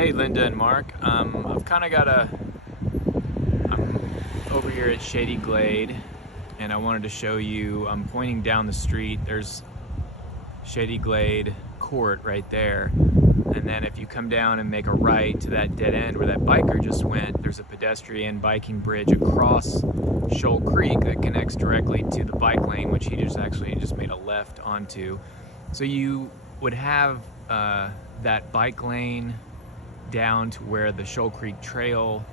Hey, Linda and Mark. I've kind of got I'm over here at Shady Glade, and I wanted to show you. I'm pointing down the street. There's Shady Glade Court right there. And then if you come down and make a right to that dead end where that biker just went, there's a pedestrian biking bridge across Shoal Creek that connects directly to the bike lane, which he just made a left onto. So you would have that bike lane down to where the Shoal Creek Trail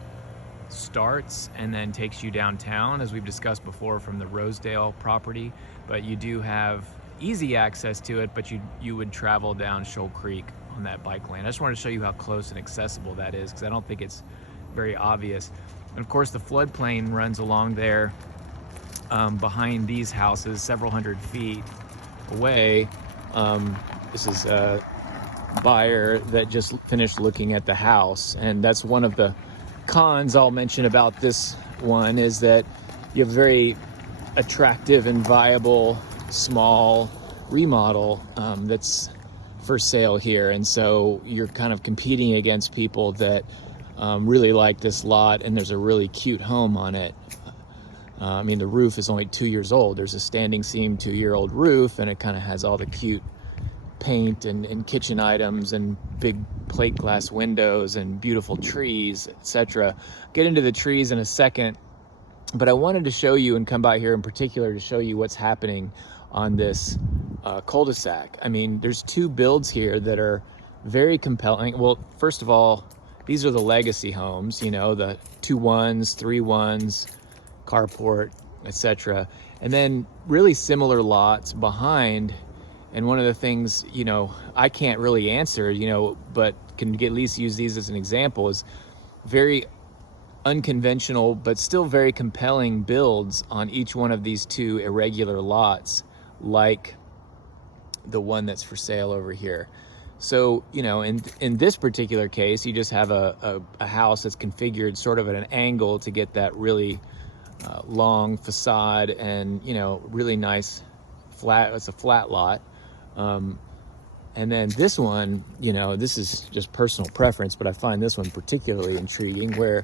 starts and then takes you downtown, as we've discussed before, from the Rosedale property. But you do have easy access to it, but you would travel down Shoal Creek on that bike lane. I just wanted to show you how close and accessible that is, because I don't think it's very obvious. And of course, the floodplain runs along there behind these houses, several hundred feet away. This is a buyer that just finished looking at the house, and that's one of the cons I'll mention about this one, is that you have very attractive and viable small remodel that's for sale here, and so you're kind of competing against people that really like this lot, and there's a really cute home on it. I mean, the roof is only 2 years old. There's a standing seam 2-year-old roof, and it kind of has all the cute paint and kitchen items and big plate glass windows and beautiful trees, etc. Get into the trees in a second, but I wanted to show you and come by here in particular to show you what's happening on this cul-de-sac. I mean, there's two builds here that are very compelling. Well, first of all, these are the legacy homes, you know, the 2-1s, 3-1s, carport, etc. And then really similar lots behind. And one of the things, you know, I can't really answer, you know, but can at least use these as an example, is very unconventional but still very compelling builds on each one of these two irregular lots, like the one that's for sale over here. So, you know, in this particular case, you just have a house that's configured sort of at an angle to get that really long facade and, you know, really nice flat. It's a flat lot. And then this one, you know, this is just personal preference, but I find this one particularly intriguing, where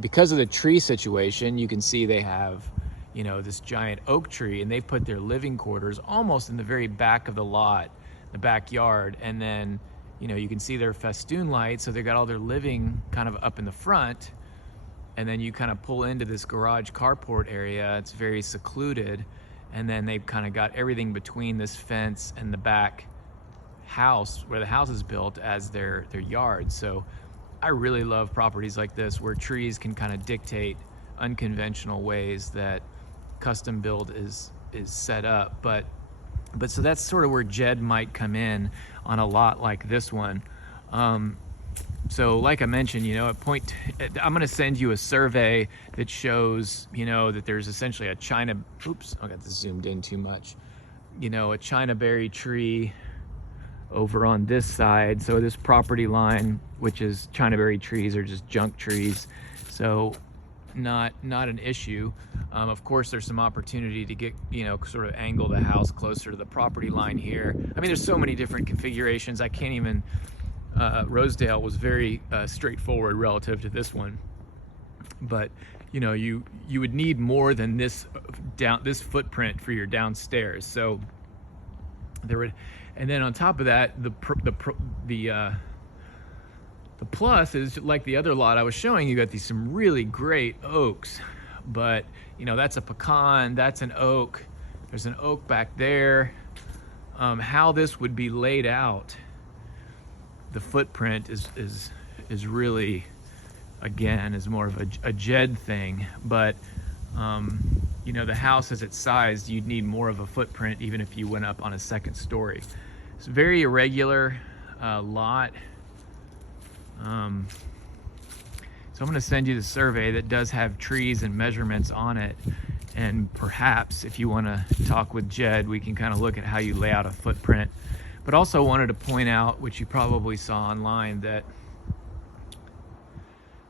because of the tree situation, you can see they have, you know, this giant oak tree, and they put their living quarters almost in the very back of the lot, the backyard. And then, you know, you can see their festoon lights, so they've got all their living kind of up in the front. And then you kind of pull into this garage carport area. It's very secluded. And then they've kind of got everything between this fence and the back house where the house is built as their yard. So I really love properties like this, where trees can kind of dictate unconventional ways that custom build is set up. But so that's sort of where Jed might come in on a lot like this one. So like I mentioned, you know, I'm going to send you a survey that shows, you know, that there's essentially a oops, I got this zoomed in too much. You know, a China berry tree over on this side. So this property line, which is China berry trees, are just junk trees. So not an issue. Of course, there's some opportunity to get, you know, sort of angle the house closer to the property line here. I mean, there's so many different configurations. I can't even, Rosedale was very straightforward relative to this one, but you know, you would need more than this this footprint for your downstairs. So there would, and then on top of that, the plus is, like the other lot I was showing you, got some really great oaks, but you know, that's a pecan, that's an oak, there's an oak back there. How this would be laid out, the footprint is really, again, is more of a Jed thing. But you know, the house as it's sized, you'd need more of a footprint even if you went up on a second story. It's a very irregular lot. So I'm going to send you the survey that does have trees and measurements on it, and perhaps if you want to talk with Jed, we can kind of look at how you lay out a footprint. But also wanted to point out, which you probably saw online, that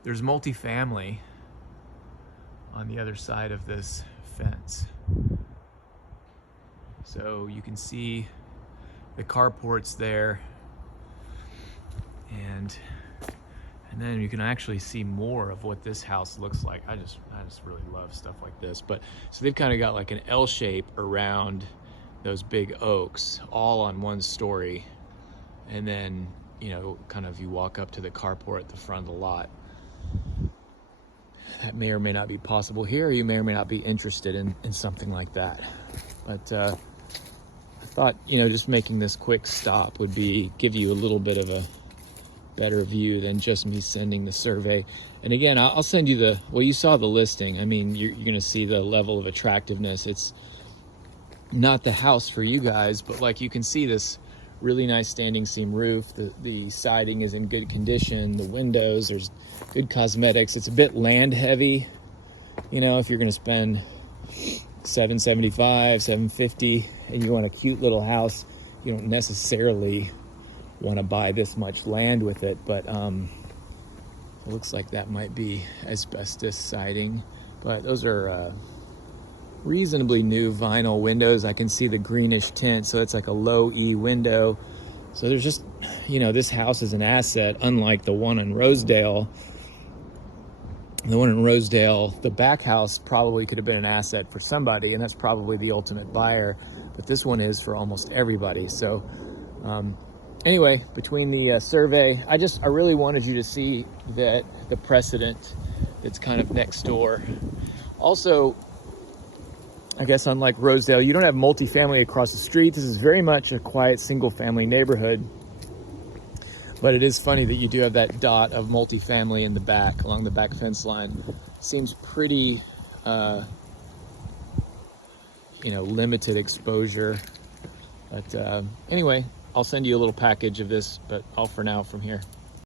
there's multifamily on the other side of this fence. So you can see the carports there, and And then you can actually see more of what this house looks like. I just really love stuff like this. But so they've kind of got like an L shape around those big oaks, all on one story. And then, you know, kind of you walk up to the carport at the front of the lot. That may or may not be possible here. You may or may not be interested in something like that. But I thought, you know, just making this quick stop would give you a little bit of a better view than just me sending the survey. And again, I'll send you well, you saw the listing. I mean, you're going to see the level of attractiveness. It's not the house for you guys, but like you can see this really nice standing seam roof. The siding is in good condition. The windows, there's good cosmetics. It's a bit land heavy. You know, if you're going to spend $775, $750 and you want a cute little house, you don't necessarily want to buy this much land with it, but it looks like that might be asbestos siding, but those are reasonably new vinyl windows. I can see the greenish tint, so it's like a low E window. So there's just, you know, this house is an asset, unlike the one in Rosedale. The one in Rosedale, the back house probably could have been an asset for somebody, and that's probably the ultimate buyer, but this one is for almost everybody. So anyway, between the survey, I really wanted you to see that the precedent that's kind of next door. Also, I guess unlike Rosedale, you don't have multifamily across the street. This is very much a quiet single-family neighborhood. But it is funny that you do have that dot of multifamily in the back, along the back fence line. Seems pretty, you know, limited exposure. But anyway, I'll send you a little package of this, but all for now from here.